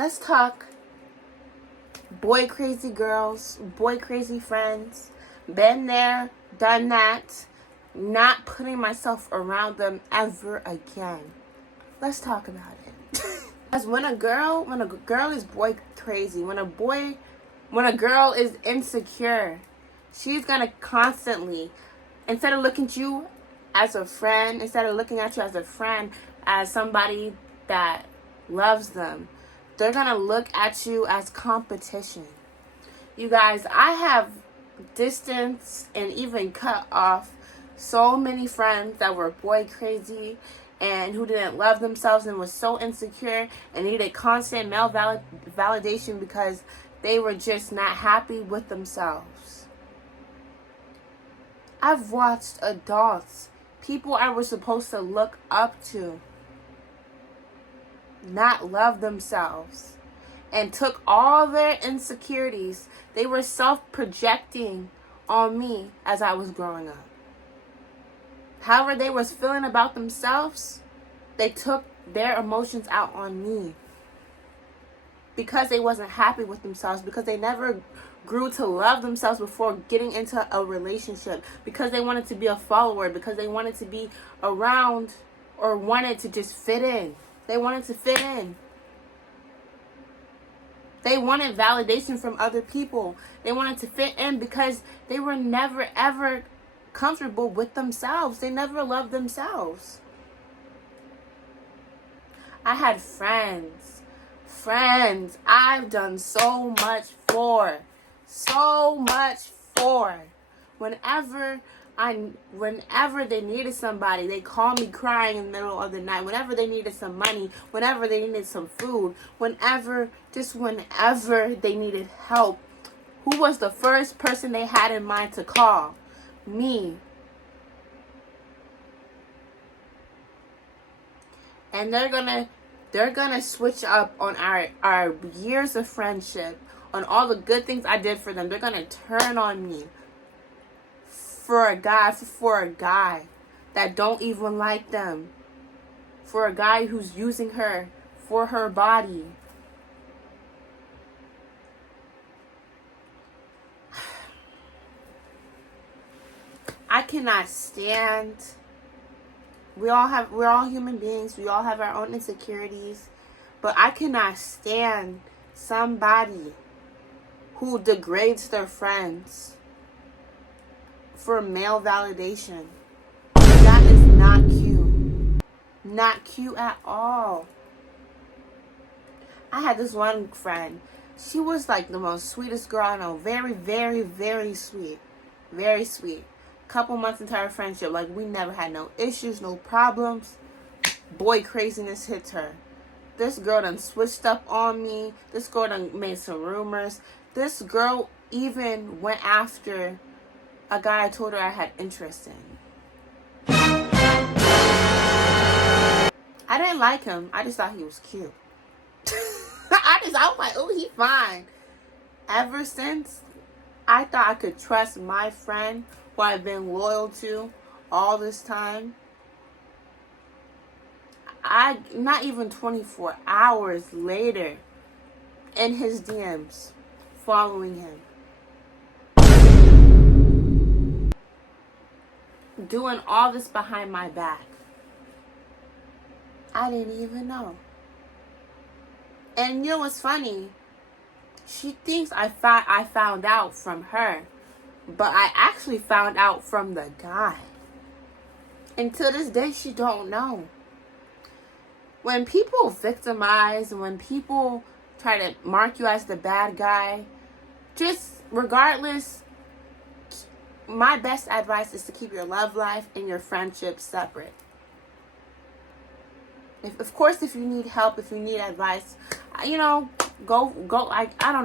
let's talk boy crazy girls, boy crazy friends. Been there, done that. Not putting myself around them ever again. Let's talk about it. Because when a girl is boy crazy, when a girl is insecure, she's gonna constantly, instead of looking at you as a friend, as somebody that loves them, they're gonna look at you as competition. You guys, I have distanced and even cut off so many friends that were boy crazy and who didn't love themselves and was so insecure and needed constant male validation because they were just not happy with themselves. I've watched adults, people I was supposed to look up to, not love themselves and took all their insecurities. They were self-projecting on me as I was growing up. However they was feeling about themselves, they took their emotions out on me because they wasn't happy with themselves, because they never grew to love themselves before getting into a relationship, because they wanted to be a follower, because they wanted to be around or wanted to just fit in. They wanted to fit in. They wanted validation from other people. They wanted to fit in because they were never ever comfortable with themselves. They never loved themselves. I had friends I've done so much for. Whenever they needed somebody, they called me crying in the middle of the night. Whenever they needed some money, whenever they needed some food, whenever they needed help, who was the first person they had in mind to call? Me. And they're gonna switch up on our years of friendship, on all the good things I did for them. They're gonna turn on me for a guy that don't even like them, for a guy who's using her for her body. I cannot stand. We're all human beings. We all have our own insecurities, but I cannot stand somebody who degrades their friends for male validation. That is not cute. Not cute at all. I had this one friend. She was like the most sweetest girl I know. Very, very, very sweet. Very sweet. Couple months into our friendship, like, we never had no issues, no problems. Boy craziness hits her. This girl done switched up on me. This girl done made some rumors. This girl even went after a guy I told her I had interest in. I didn't like him. I just thought he was cute. I was like, oh, he fine. Ever since I thought I could trust my friend who I've been loyal to all this time, not even 24 hours later, in his DMs, following him, doing all this behind my back. I didn't even know. And you know what's funny? She thinks I found out from her, but I actually found out from the guy. And to this day, she don't know. When people victimize, when people try to mark you as the bad guy, just regardless, my best advice is to keep your love life and your friendship separate. Of course, if you need help, if you need advice, go. I don't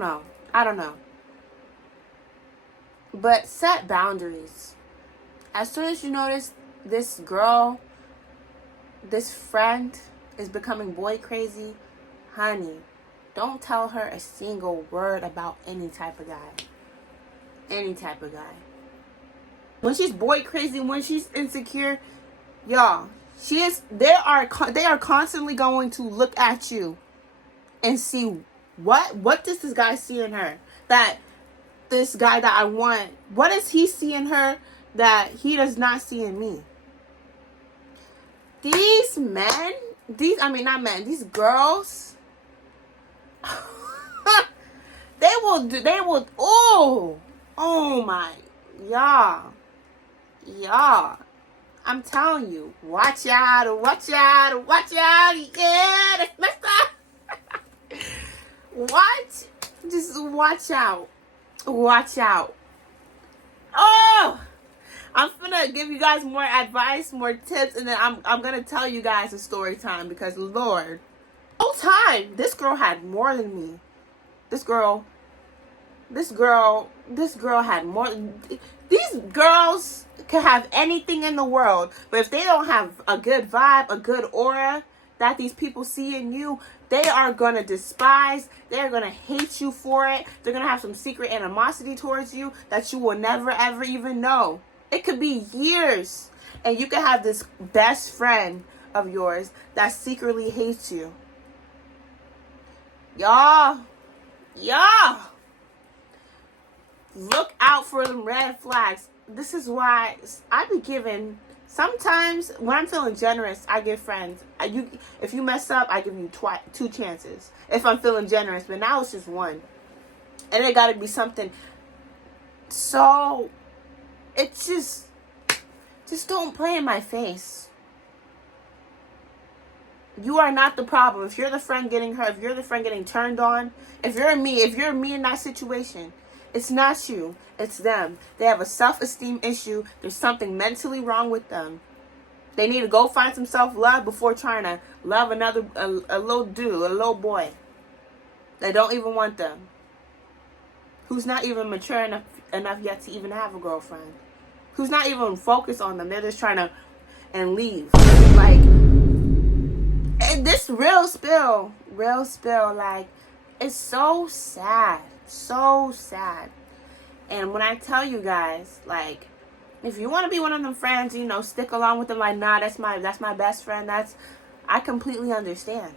know. But set boundaries. As soon as you notice this girl, this friend is becoming boy crazy, honey, don't tell her a single word about any type of guy. Any type of guy. When she's boy crazy, when she's insecure, y'all, they are constantly going to look at you and see what does this guy see in her, that this guy that I want, what does he see in her that he does not see in me? These men, these girls, they will, oh my, y'all, I'm telling you, watch out, yeah, that's messed up. What? Just watch out. Oh, I'm gonna give you guys more advice, more tips, and then I'm gonna tell you guys a story time, because Lord, whole time this girl had more than me. This girl had more. These girls can have anything in the world, but if they don't have a good vibe, a good aura that these people see in you, they are gonna despise. They're gonna hate you for it. They're gonna have some secret animosity towards you that you will never ever even know. It could be years, and you could have this best friend of yours that secretly hates you. Y'all, look out for them red flags. This is why I be giving. Sometimes when I'm feeling generous, I give friends. If you mess up, I give you 2 chances. If I'm feeling generous, but now it's just 1, and it got to be something. So it's just don't play in my face. You are not the problem. If you're the friend getting hurt, if you're the friend getting turned on, if you're me in that situation, it's not you, it's them. They have a self-esteem issue. There's something mentally wrong with them. They need to go find some self-love before trying to love a little dude, a little boy that don't even want them, who's not even mature enough yet to even have a girlfriend, who's not even focused on them. They're just trying to and leave. Like, and this real spill, like, it's so sad. So sad. And when I tell you guys, like, if you want to be one of them friends, stick along with them, like, nah, that's my best friend, I completely understand.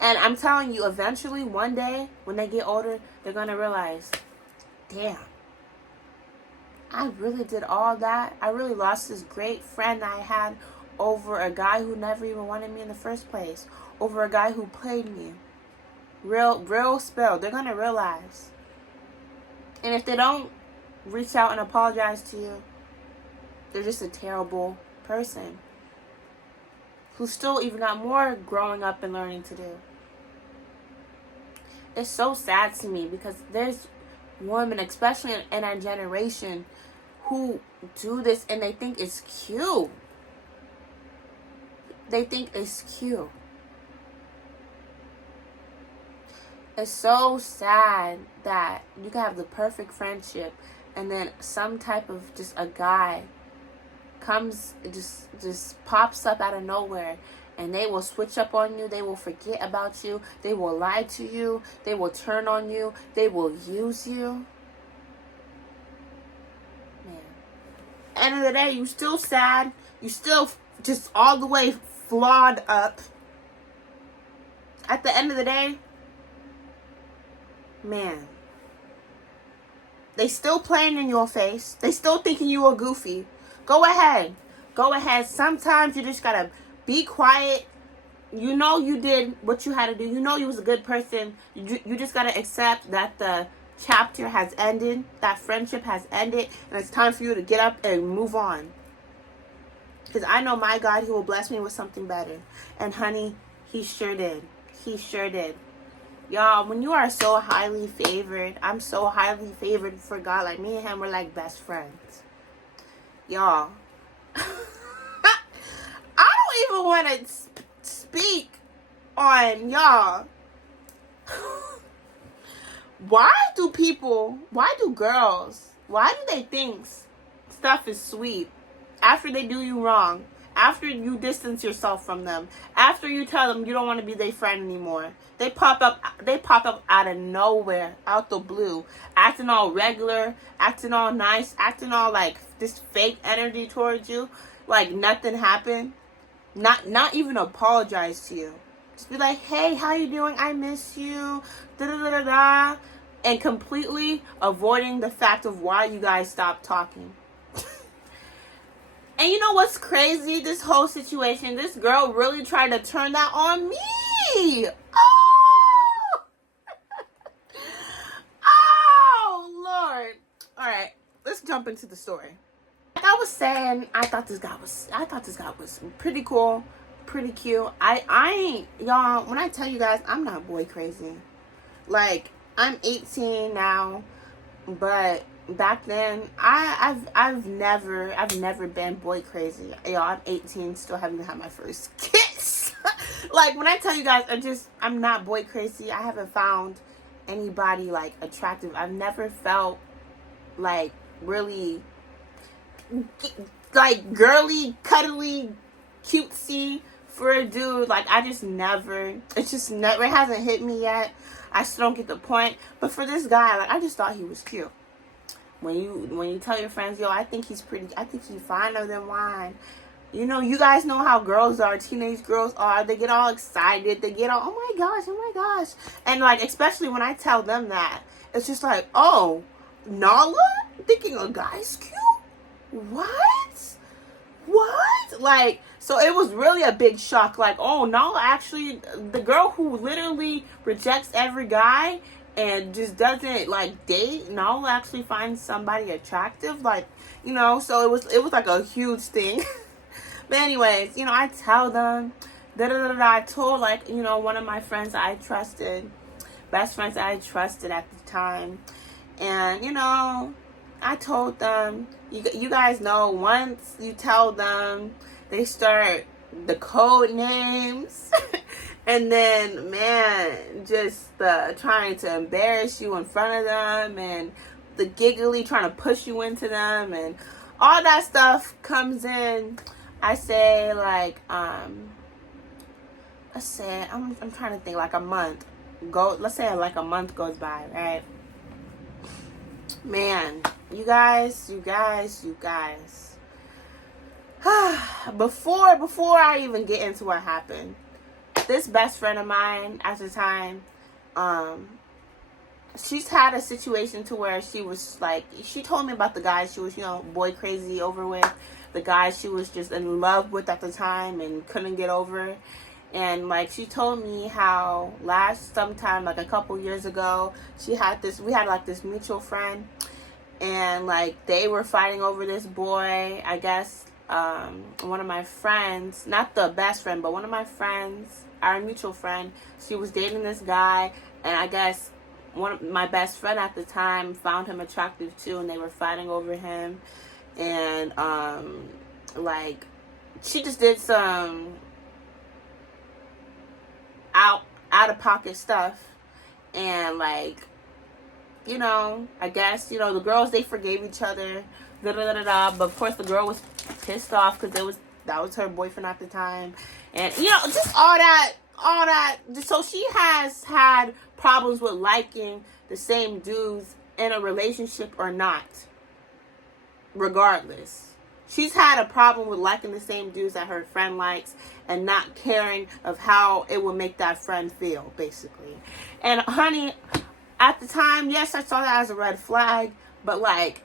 And I'm telling you, eventually, one day, when they get older, they're going to realize, damn, I really did all that. I really lost this great friend I had over a guy who never even wanted me in the first place, over a guy who played me. Real spill. They're going to realize. And if they don't reach out and apologize to you, they're just a terrible person who's still even got more growing up and learning to do. It's so sad to me, because there's women, especially in our generation, who do this and they think it's cute. It's so sad that you can have the perfect friendship, and then some type of just a guy comes, just pops up out of nowhere, and they will switch up on you. They will forget about you. They will lie to you. They will turn on you. They will use you. Man. End of the day, you still sad. You still just all the way flawed up. At the end of the day, man, they still playing in your face. They still thinking you are goofy. Go ahead. Sometimes you just gotta be quiet. You know you did what you had to do. You know you was a good person. You just gotta accept that the chapter has ended. That friendship has ended. And it's time for you to get up and move on. Because I know my God, He will bless me with something better. And honey, He sure did. Y'all, when you are so highly favored, I'm so highly favored for God. Like, me and Him were like best friends. Y'all. I don't even want to speak on y'all. Why do girls, why do they think stuff is sweet after they do you wrong? After you distance yourself from them, after you tell them you don't want to be their friend anymore, they pop up out of nowhere, out the blue, acting all regular, acting all nice, acting all like this fake energy towards you, like nothing happened, not even apologize to you, Just be like, hey, how you doing? I miss you. Da da da da da. And completely avoiding the fact of why you guys stopped talking. And you know what's crazy? This whole situation, this girl really tried to turn that on me. Oh, oh Lord. All right, let's jump into the story. Like I was saying, I thought this guy was pretty cool, pretty cute. I ain't, y'all, when I tell you guys, I'm not boy crazy. Like, I'm 18 now, but back then I've never been boy crazy. Y'all, I'm 18, still haven't had my first kiss. Like, when I tell you guys, I'm not boy crazy. I haven't found anybody like attractive. I've never felt like really like girly, cuddly, cutesy for a dude. Like, it just never hasn't hit me yet. I still don't get the point. But for this guy, like, I just thought he was cute. When you tell your friends, yo, I think he's finer than wine. You know, you guys know how girls are, teenage girls are. They get all excited. They get all, oh my gosh. And like, especially when I tell them that, it's just like, oh, Nala? Thinking a guy's cute? What? Like, so it was really a big shock. Like, oh, Nala actually, the girl who literally rejects every guy and just doesn't like date, Nala actually finds somebody attractive. Like, you know, so it was like a huge thing. But anyways, you know, I tell them, I told, like, you know, one of my friends I trusted, best friends I trusted at the time, and, you know, I told them, you guys know, once you tell them, they start the code names, and then, man, just trying to embarrass you in front of them, and the giggly trying to push you into them, and all that stuff comes in. I say, like, I'm trying to think, like a month let's say like a month goes by, right? Man, you guys. Before I even get into what happened, this best friend of mine at the time, she's had a situation to where she was like, she told me about the guy she was, you know, boy crazy over with, the guy she was just in love with at the time and couldn't get over. And like, she told me how sometime like a couple years ago, we had like this mutual friend, and like they were fighting over this boy. I guess one of my friends, not the best friend, but one of my friends, our mutual friend, she was dating this guy, and I guess one of my best friend at the time found him attractive too, and they were fighting over him. And like, she just did some out of pocket stuff, and like, you know, I guess, you know, the girls, they forgave each other, but of course the girl was pissed off because that was her boyfriend at the time, and you know, just all that. So she has had problems with liking the same dudes in a relationship or not. Regardless, she's had a problem with liking the same dudes that her friend likes and not caring of how it will make that friend feel, basically. And honey, at the time, yes, I saw that as a red flag, but like,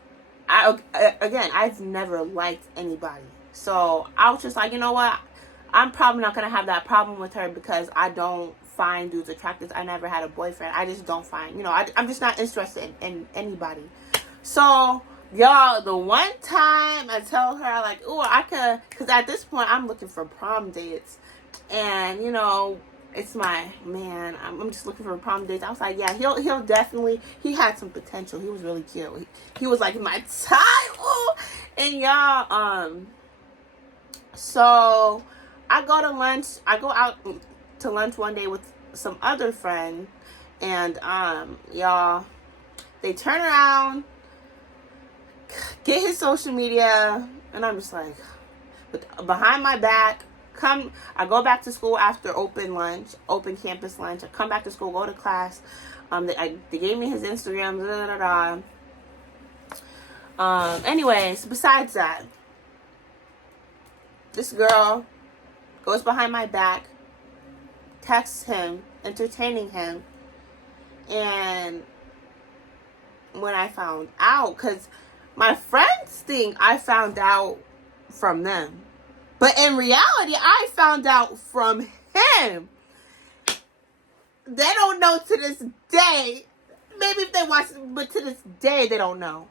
I've never liked anybody, so I was just like, you know what, I'm probably not gonna have that problem with her because I don't find dudes attractive. I never had a boyfriend. I just don't find, you know, I'm just not interested in anybody. So y'all, the one time I tell her, like, oh, I could, because at this point I'm looking for prom dates, and you know, it's my man, I'm just looking for prom dates. I was like, yeah, he'll definitely, he had some potential. He was really cute. He was like my type. Ooh. And y'all, so I go out to lunch one day with some other friend, and y'all, they turn around, get his social media, and I'm just like, behind my back, I go back to school after open campus lunch. I come back to school, go to class. They gave me his Instagram. Anyways, besides that, this girl goes behind my back, text him, entertaining him. And when I found out, because my friends think I found out from them. But in reality, I found out from him. They don't know to this day. Maybe if they watch, but to this day, they don't know.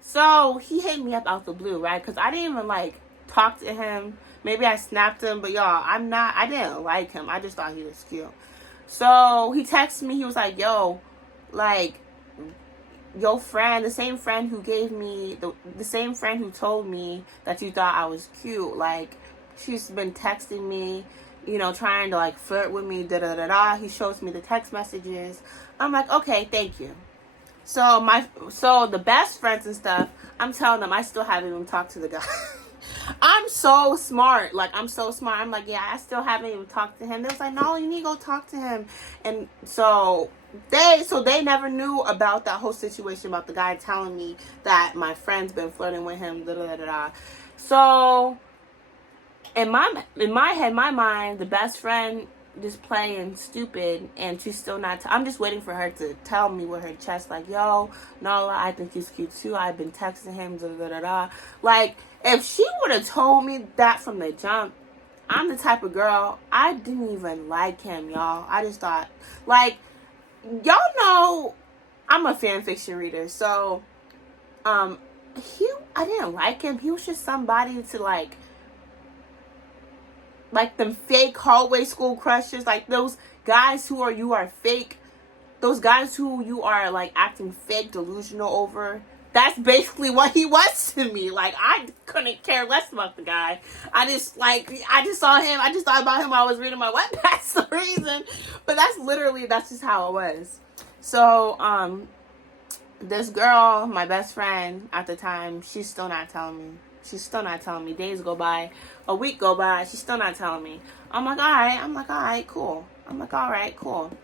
So he hit me up out the blue, right? Because I didn't even, like, talk to him. Maybe I snapped him, but y'all, I didn't like him. I just thought he was cute. So he texted me. He was like, yo, like, your friend, the same friend who gave me, the same friend who told me that you thought I was cute, like, she's been texting me, you know, trying to, like, flirt with me, da-da-da-da. He shows me the text messages. I'm like, okay, thank you. So the best friends and stuff, I'm telling them I still haven't even talked to the guy. I'm so smart. Like, I'm so smart. I'm like, yeah, I still haven't even talked to him. They was like, no, you need to go talk to him. And so they never knew about that whole situation about the guy telling me that my friend's been flirting with him, da da da da. So in my head, my mind, the best friend just playing stupid, and she's still not. I'm just waiting for her to tell me with her chest, like, yo, Nala, I think he's cute too. I've been texting him, da da da da. Like, if she would have told me that from the jump, I'm the type of girl, I didn't even like him, y'all. I just thought, like, y'all know I'm a fan fiction reader, so I didn't like him. He was just somebody to, like them fake hallway school crushes, like those guys who you are fake, those guys who you are, like, acting fake, delusional over. That's basically what he was to me. Like, I couldn't care less about the guy. I just saw him. I just thought about him while I was reading my Wattpad. That's the reason. But that's just how it was. So, this girl, my best friend at the time, she's still not telling me. Days go by, a week go by, she's still not telling me. I'm like, all right, cool.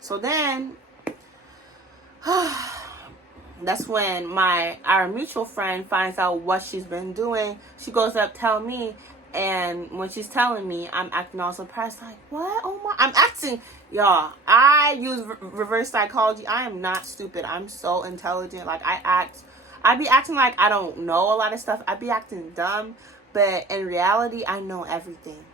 So then, that's when our mutual friend finds out what she's been doing. She goes up, tell me, and when she's telling me, I'm acting all surprised, like, what? Oh my! I'm acting, y'all. I use reverse psychology. I am not stupid. I'm so intelligent. Like, I be acting like I don't know a lot of stuff. I be acting dumb, but in reality, I know everything.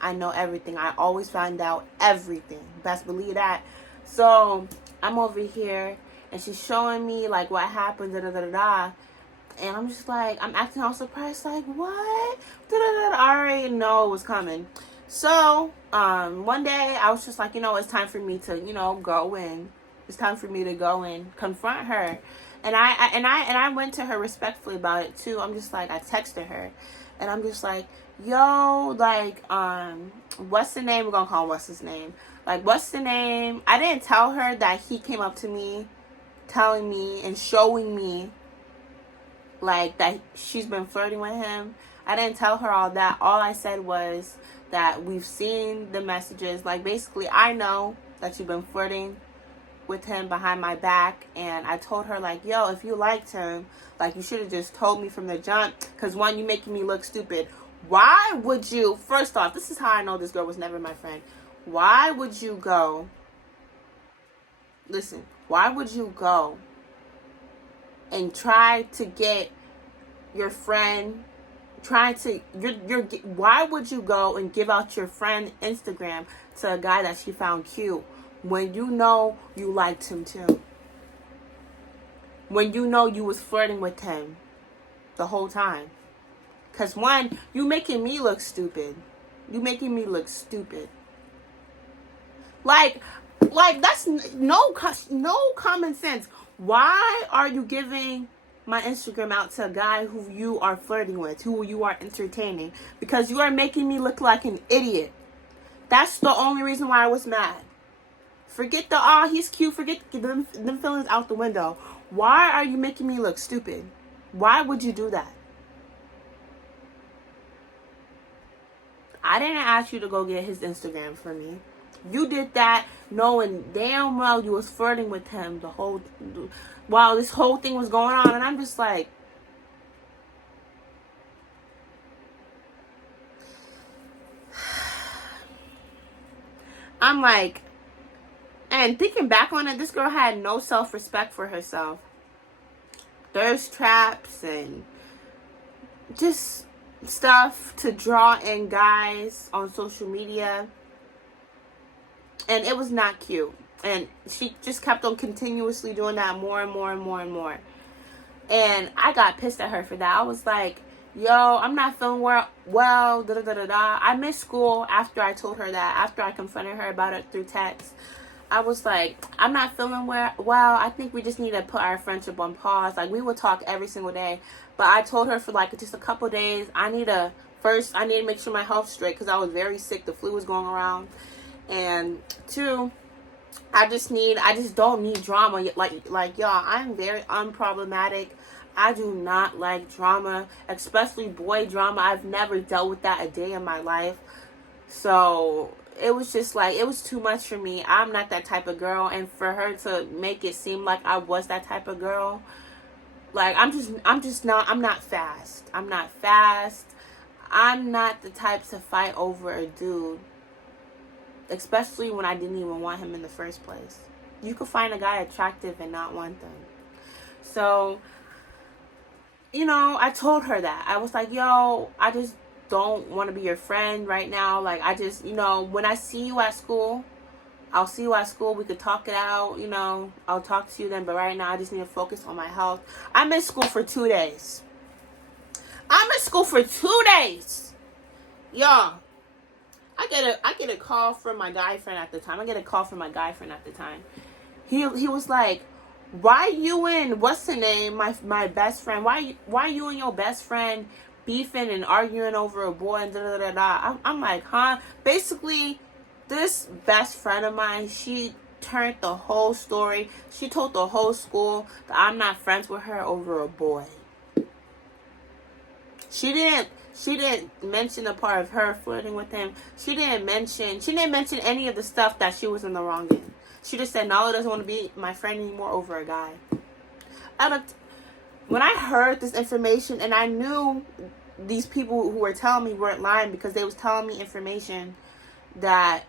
I always find out everything. Best believe that. So I'm over here, and she's showing me, like, what happened, da da da da. And I'm just like, I'm acting all surprised, like, what? Da da da. I already know it was coming. So one day I was just like, it's time for me to, go in. It's time for me to go and confront her. And I went to her respectfully about it too. I'm just like, I texted her, and I'm just like, yo, like, what's the name? We're gonna call him what's his name. Like, what's the name? I didn't tell her that he came up to me, telling me and showing me, like, that she's been flirting with him. I didn't tell her all that. All I said was that we've seen the messages. Like, basically, I know that you've been flirting with him behind my back, and I told her, like, yo, if you liked him, like, you should have just told me from the jump, because one, you making me look stupid. Why would you, first off, this is how I know this girl was never my friend. Why would you go and try to get your friend, why would you go and give out your friend Instagram to a guy that she found cute when you know you liked him too? When you know you was flirting with him the whole time? Because one, you making me look stupid. Like that's no common sense. Why are you giving my Instagram out to a guy who you are flirting with, who you are entertaining? Because you are making me look like an idiot. That's the only reason why I was mad. Forget he's cute. Forget them feelings out the window. Why are you making me look stupid? Why would you do that? I didn't ask you to go get his Instagram for me. You did that knowing damn well you was flirting with him while this whole thing was going on. And I'm just like, I'm like, and thinking back on it, this girl had no self-respect for herself. Thirst traps and just stuff to draw in guys on social media. And it was not cute. And she just kept on continuously doing that more and more and more and more. And I got pissed at her for that. I was like, yo, I'm not feeling well, da da da da da. I missed school after I told her that, after I confronted her about it through text. I was like, I'm not feeling well. I think we just need to put our friendship on pause. Like, we would talk every single day. But I told her for like just a couple days, I need to make sure my health's straight, because I was very sick. The flu was going around. And 2, I just don't need drama. Like y'all, I'm very unproblematic. I do not like drama, especially boy drama. I've never dealt with that a day in my life. So it was just like, it was too much for me. I'm not that type of girl. And for her to make it seem like I was that type of girl, like, I'm not fast. I'm not fast. I'm not the type to fight over a dude. Especially when I didn't even want him in the first place. You could find a guy attractive and not want them. So, you know, I told her that. I was like, yo, I just don't want to be your friend right now. Like, I just, you know, when I see you at school, I'll see you at school. We could talk it out, you know. I'll talk to you then. But right now, I just need to focus on my health. I'm in school for 2 days. I'm in school for 2 days. Y'all, I get a call from my guy friend at the time. He was like, why you and what's the name, my best friend? Why you and your best friend beefing and arguing over a boy and da da da da? I'm like, huh? Basically, this best friend of mine, she turned the whole story. She told the whole school that I'm not friends with her over a boy. She didn't mention the part of her flirting with him. She didn't mention any of the stuff that she was in the wrong in. She just said, Nala doesn't want to be my friend anymore over a guy. When I heard this information, and I knew these people who were telling me weren't lying, because they was telling me information that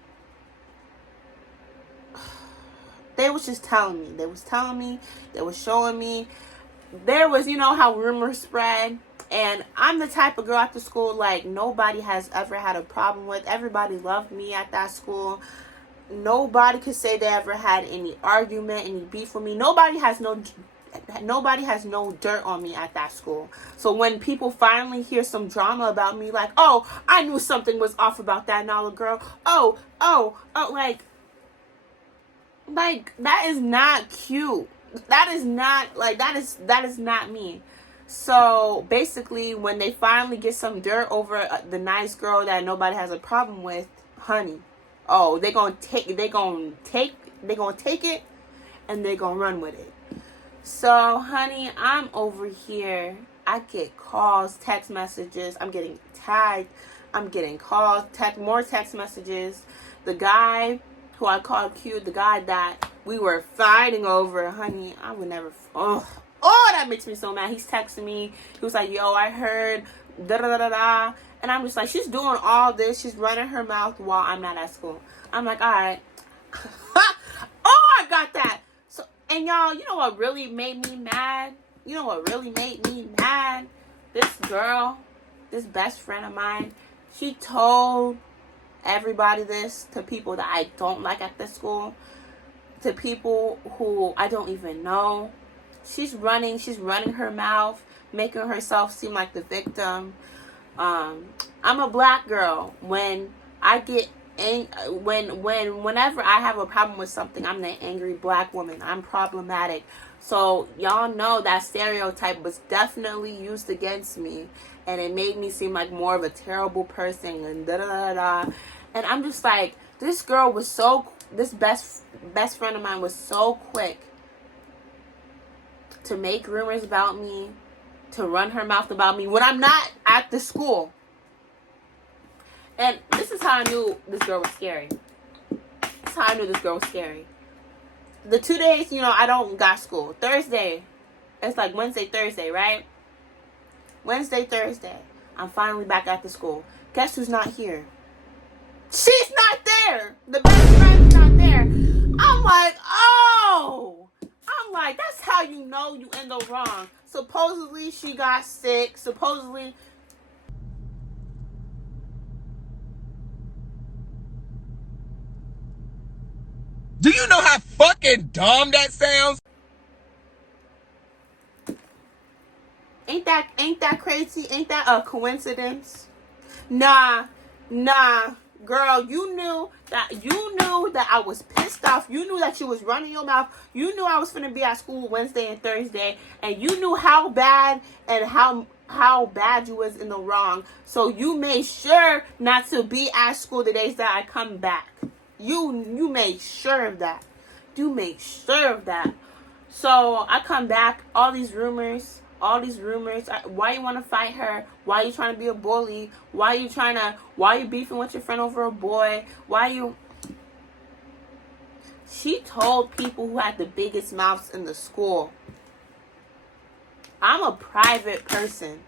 they was just telling me. They was telling me. They was showing me. There was, you know how rumors spread. And I'm the type of girl at the school, like, nobody has ever had a problem with. Everybody loved me at that school. Nobody could say they ever had any argument, any beef with me. Nobody has no dirt on me at that school. So when people finally hear some drama about me, like, oh, I knew something was off about that Nala girl. Oh, like, that is not cute. That is not me. So basically, when they finally get some dirt over the nice girl that nobody has a problem with, honey, oh, they gonna take it, and they gonna run with it. So, honey, I'm over here. I get calls, text messages. I'm getting tagged. I'm getting calls, more text messages. The guy who I called cute, the guy that we were fighting over, honey, I would never. Oh, that makes me so mad. He's texting me. He was like, yo, I heard da da da da da. And I'm just like, she's doing all this. She's running her mouth while I'm not at school. I'm like, all right. Oh, I got that. So, and y'all, you know what really made me mad? This girl, this best friend of mine, she told everybody this, to people that I don't like at this school, to people who I don't even know. She's running her mouth, making herself seem like the victim. I'm a black girl. When I get whenever I have a problem with something, I'm the angry black woman. I'm problematic. So y'all know that stereotype was definitely used against me, and it made me seem like more of a terrible person and da da da da. And I'm just like, this girl was this best friend of mine was so quick to make rumors about me, to run her mouth about me when I'm not at the school. And this is how I knew this girl was scary. The 2 days, you know, I don't got school. Thursday, it's like Wednesday, Thursday, right? Wednesday, Thursday, I'm finally back at the school. Guess who's not here? She's not there. The best friend like, oh. I'm like, that's how you know you in the wrong. Supposedly she got sick. Supposedly. Do you know how fucking dumb that sounds? Ain't that crazy? Ain't that a coincidence? Nah, girl, you knew that I was pissed off. You knew that you was running your mouth. You knew I was finna be at school Wednesday and Thursday, and you knew how bad and how bad you was in the wrong. So you made sure not to be at school the days that I come back. You made sure of that. You made sure of that. So I come back, all these rumors. Why you want to fight her? Why you trying to be a bully? Why you beefing with your friend over a boy? She told people who had the biggest mouths in the school. I'm a private person.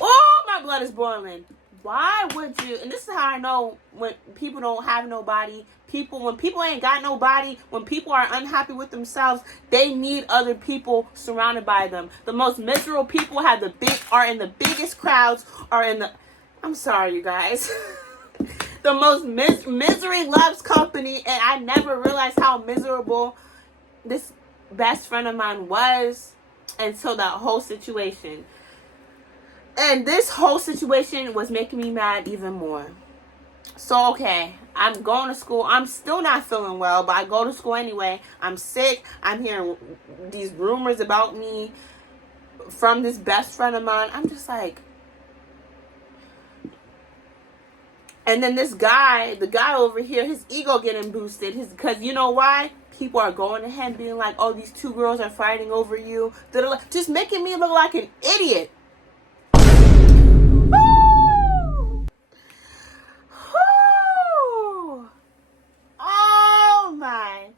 Oh, my blood is boiling. Why would you? And this is how I know when people don't have nobody. When people ain't got nobody, when people are unhappy with themselves, they need other people surrounded by them. The most miserable people are in the biggest crowds, I'm sorry, you guys. The most misery loves company, and I never realized how miserable this best friend of mine was until that whole situation. And this whole situation was making me mad even more. So, okay, I'm going to school. I'm still not feeling well, but I go to school anyway. I'm sick. I'm hearing these rumors about me from this best friend of mine. I'm just like... And then the guy over here, his ego getting boosted. Because you know why? People are going to him being like, oh, these two girls are fighting over you. Just making me look like an idiot. Oh my.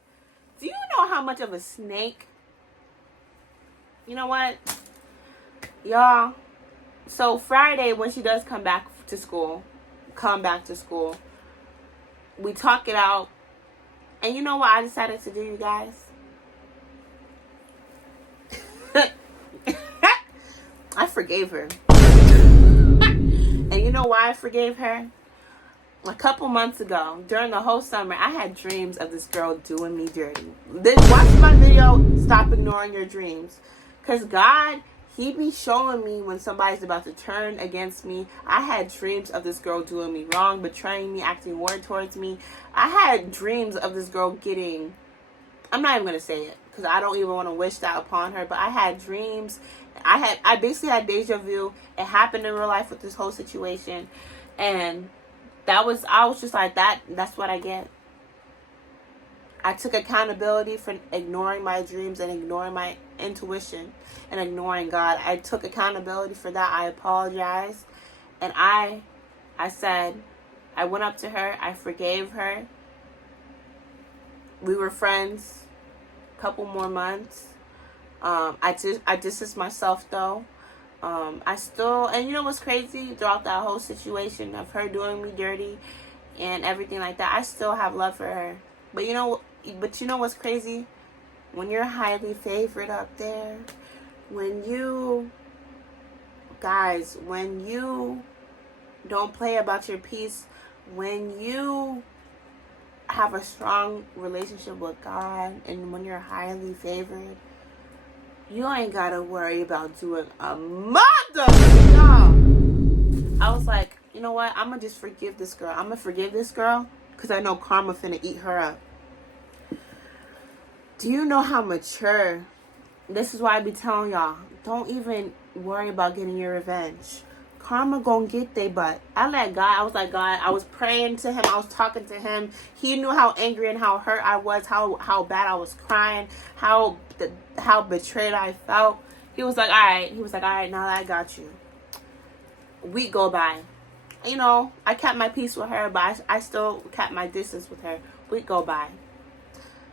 Do you know how much of a snake? You know what? Y'all. So Friday, when she does come back to school, we talk it out. And you know what I decided to do, you guys? I forgave her. And you know why I forgave her? A couple months ago, during the whole summer, I had dreams of this girl doing me dirty. Watch my video, Stop Ignoring Your Dreams. Because God, He be showing me when somebody's about to turn against me. I had dreams of this girl doing me wrong, betraying me, acting weird towards me. I had dreams of this girl getting... I'm not even going to say it, because I don't even want to wish that upon her. But I had dreams. I basically had deja vu. It happened in real life with this whole situation. And... I was just like, that's what I get. I took accountability for ignoring my dreams and ignoring my intuition and ignoring God. I took accountability for that. I apologized. And I said, I went up to her. I forgave her. We were friends a couple more months. I distanced myself though. And you know what's crazy? Throughout that whole situation of her doing me dirty and everything like that, I still have love for her. But you know what's crazy? When you're highly favored up there, when you don't play about your peace, when you have a strong relationship with God, and when you're highly favored, you ain't gotta worry about doing a mother job. I was like, you know what? I'm gonna just forgive this girl. I'm gonna forgive this girl because I know karma finna eat her up. Do you know how mature? This is why I be telling y'all, don't even worry about getting your revenge. Karma gonna get they butt. I was like, God, I was praying to him. I was talking to him. He knew how angry and how hurt I was, how bad I was crying, how betrayed I felt. He was like, all right, now that I got you. Week go by. You know, I kept my peace with her, but I still kept my distance with her. Week go by.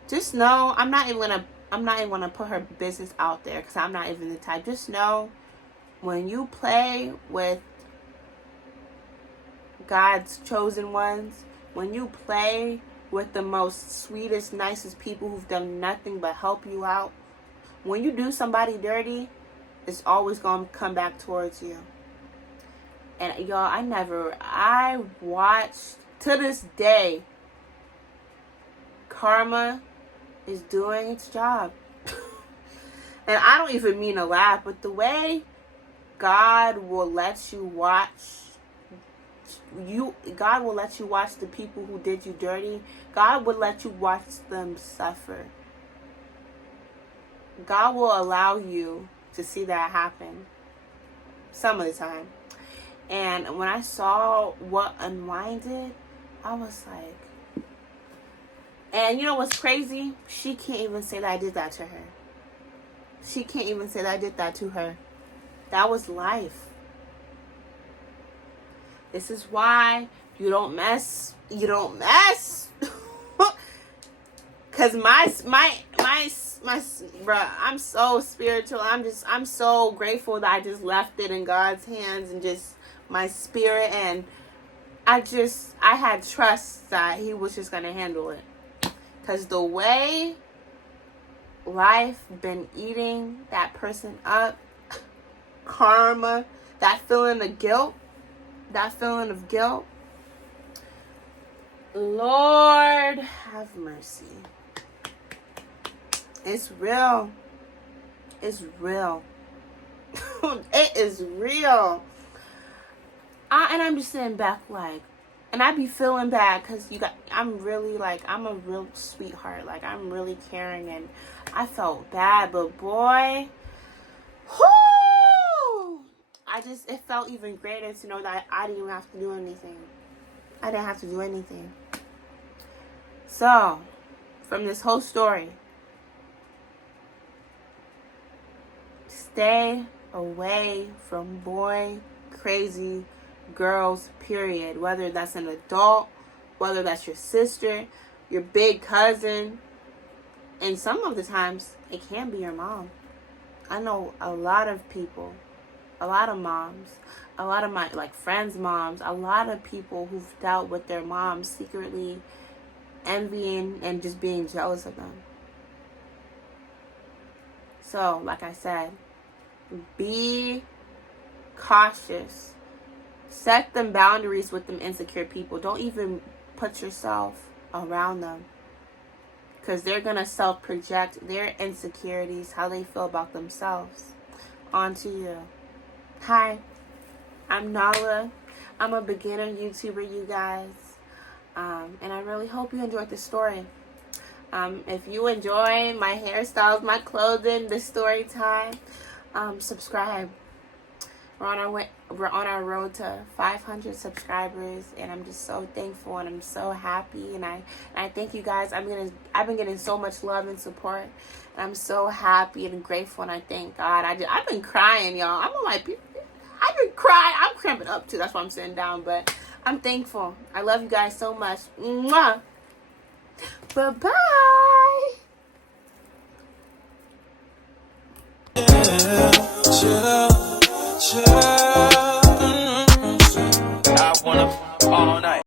Just know, I'm not even gonna put her business out there because I'm not even the type. Just know, when you play with God's chosen ones, when you play with the most sweetest, nicest people who've done nothing but help you out, when you do somebody dirty, it's always going to come back towards you. And y'all, I watched, to this day, karma is doing its job. And I don't even mean to laugh, but the way God will let you watch the people who did you dirty. God will let you watch them suffer. God will allow you to see that happen some of the time. And when I saw what unwinded, I was like, and you know what's crazy? She can't even say that I did that to her. She can't even say that I did that to her. That was life. This is why you don't mess. You don't mess. Cause my bruh, I'm so spiritual. I'm so grateful that I just left it in God's hands and just my spirit, and I had trust that He was just gonna handle it. Cause the way life been eating that person up, karma, that feeling of guilt, Lord have mercy. It's real. It's real. It is real. And I'm just sitting back like, and I be feeling bad because I'm really like, I'm a real sweetheart. Like, I'm really caring, and I felt bad, but boy, whoo! It felt even greater to know that I didn't even have to do anything. I didn't have to do anything. So, from this whole story, stay away from boy crazy girls, period. Whether that's an adult, whether that's your sister, your big cousin, and some of the times it can be your mom. I know a lot of people, a lot of moms, a lot of my friends' moms, a lot of people who've dealt with their moms secretly envying and just being jealous of them. So, like I said, be cautious. Set them boundaries with them insecure people. Don't even put yourself around them, because they're going to self-project their insecurities, how they feel about themselves, onto you. Hi, I'm Nala. I'm a beginner YouTuber, you guys. And I really hope you enjoyed the story. If you enjoy my hairstyles, my clothing, the story time, subscribe. We're on our road to 500 subscribers, and I'm just so thankful, and I'm so happy, and I thank you guys. I've been getting so much love and support, and I'm so happy and grateful, and I thank God. I've been crying, y'all. I've been crying. I'm cramping up too. That's why I'm sitting down, but I'm thankful. I love you guys so much. Mwah. Bye-bye.